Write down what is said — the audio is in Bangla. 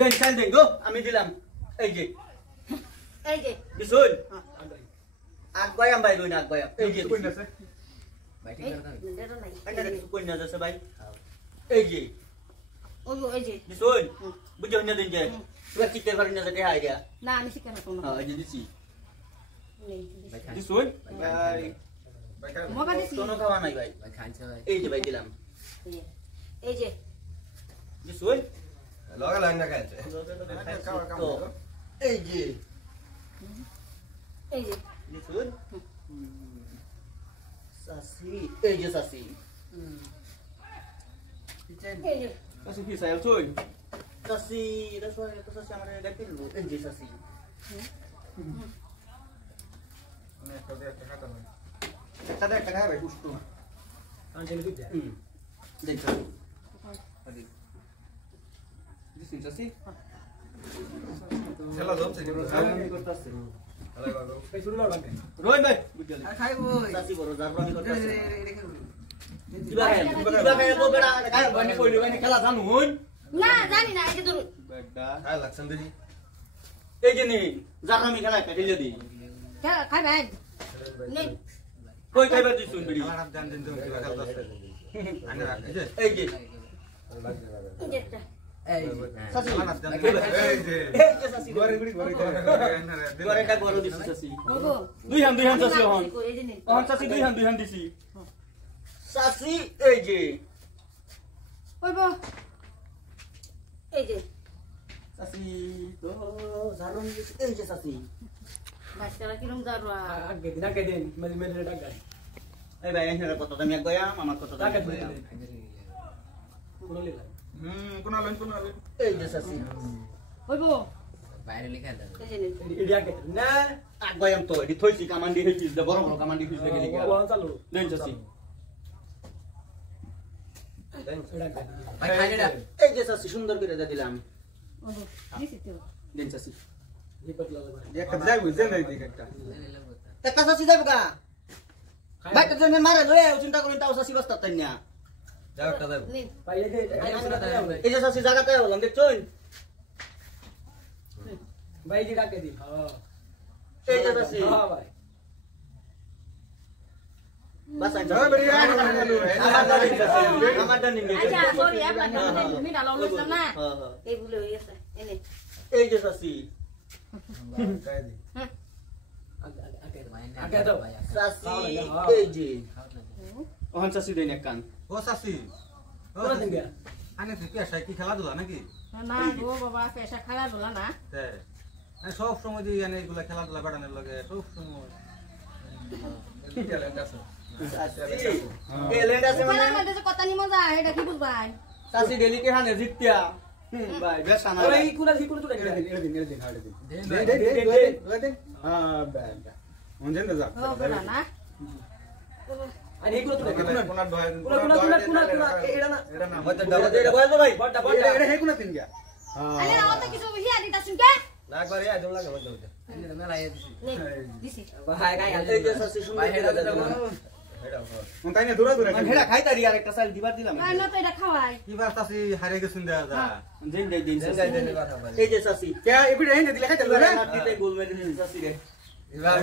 দেন চাল দেন গো আমি দিলাম এই যে বিশুন আগবায়াম ভাই লইনা আগবায়াম এই যে কই নাছে ভাই ঠিক আছে এটা দেখো কই না যাচ্ছে ভাই এই যে এই যে বিশুন বুঝো না দিন যে তুই চিকেন করে না যেতে আইডিয়া না আমি চিকেন করব হ্যাঁ এই যে দিছি ভাই খান বিশুন ভাই মগা দিছি কোনো খাওয়া নাই ভাই ভাই খানছে ভাই এই যে ভাই দিলাম এই যে বিশুন লগা লাইন না খাইছে তো এই যে বিশুন সাসি এই যে সাসি সাসি কি সাইল চুই সাসি that's why তো সাসি আমারে গাইতে লো এই যে সাসি মানে একটা খাতা না একটা খাই ভাই পুষ্ট আনজেল দিতে দেখো আদি দিছি সাসি খেলা জমছে আমি করতেছি আরে বাবা এই শুরু লাগবে রোহিত ভাই বুঝলি খাইবো সাসি বড় জারবানি করতেছি রেখে কিবা খাই তো বেড়া খাই বানি কইলি বানি খেলা জানো হই না জানি না এই যে ধরুন বেডা খাই লাগছেন দিদি এই যে নি জারবানি খেলা কাটিলে দি খাই ভাই নে কই খাইবা দিছ শুনবি আমার হাত জান দিন তুমি খেলা খেলতাছ আনে রাখ এই যে এই সাসি আমার হাত জান এই যে সাসি গরে গুড়ি গরে গরে কা গরে দিছ সাসি ওগো দুই হান সাসি হন এই যে নে হন সাসি দুই হান দিছি সাসি এই যে ওইবো এই যে সাসি তো জারবানি এই যে সাসি বাচ্চারা কিরম জারবা আগে দিন মেলে ডাক গায় এই ভাই এখানে কত দামি এক গয়াম আমার কত দামি এক গয়াম কোন লেখা কোন লাইন এই যে সাসি ওইবো বাইরে লেখা দাও এই যে নে ইডিয়া কে না এক গয়াম তো এটি থইছি কামান্ডি হইছিস দে বড় বড় কামান্ডি হইছিস দেখে লিখা বল চালু দেন সাসি ভাই খাইলে না এই যে সাসি সুন্দর করে দে দিলাম ওগো দিছি তো দেন সাসি দীপক লাগা ভাই একটা যাই বুঝছেন এই দিকে একটা একটা সাসি যাবে গা ভাই তো তুমি মারে লয়ে চিন্তা করেন তাও সাসি বস্তা তাই না যাও একটা যাও নে ভাই এই যে এই যে সাসি জায়গাতে হলাম দেখছুন ভাই জি ডাকে দি হ্যাঁ এই যে সাসি হ্যাঁ ভাই বাস আইন যাও বেরিয়ে আমারটা নিন আচ্ছা সরি আপনাকে আমি ডালো লইলাম না হ্যাঁ হ্যাঁ এই ভুলে হই গেছে এনে এই যে সাসি খাই দি আগে দাও ভাই সাসি এই যে ওহন সাসি দেন এক কান ও সাসি কোন দিন গয়া আনে তুই পেশা কি খেলাধুলা নাকি না গো বাবা পেশা খেলা বলা না তাই আমি সব সময় দিই এনে এগুলা খেলাধুলা বাড়ানোর লাগে সব সময় কি ট্যালেন্ট আছে ট্যালেন্ট আছে মানে খেলার মধ্যে যে কত নি মজা এটা কি বুঝবাই সাসি ডেলি কে হানে জিতিয়া ভাই বেশ আনা ওই কুলা দি কুলা তো ডাকে দিন হ্যাঁ ব্যান্ডা মঞ্জেন যা ও বলা না আনি কুলা তো ডাকে কোনা দয় কুলা এডা না এটা না মত দাও এটা বল ভাই বড়টা এটা হে কোনা তিন গয়া আরে না অত কিছু হিয়া দিতা শুন কে না একবার এই আজম লাগা মত দাও মেলা আই দিছি নে দিছি ভাই গায় এই যে সাসি সুন্দর হেডা করে দাও এটা কোন তাই না দূরে দূরে হেডা খাইতারি আর একটা সাইল দিবার দিলাম না না তো এটা খাওয়াই কি বার তাসি হারে গেছুন দেয়া যা দিন দে দিন যাই দেনে কথা বলে এই যে সাসি কে এবিডে হেনে দিলে খাইতে এবারে নাতিতে গোল মেরে দিন সাসি রে এবার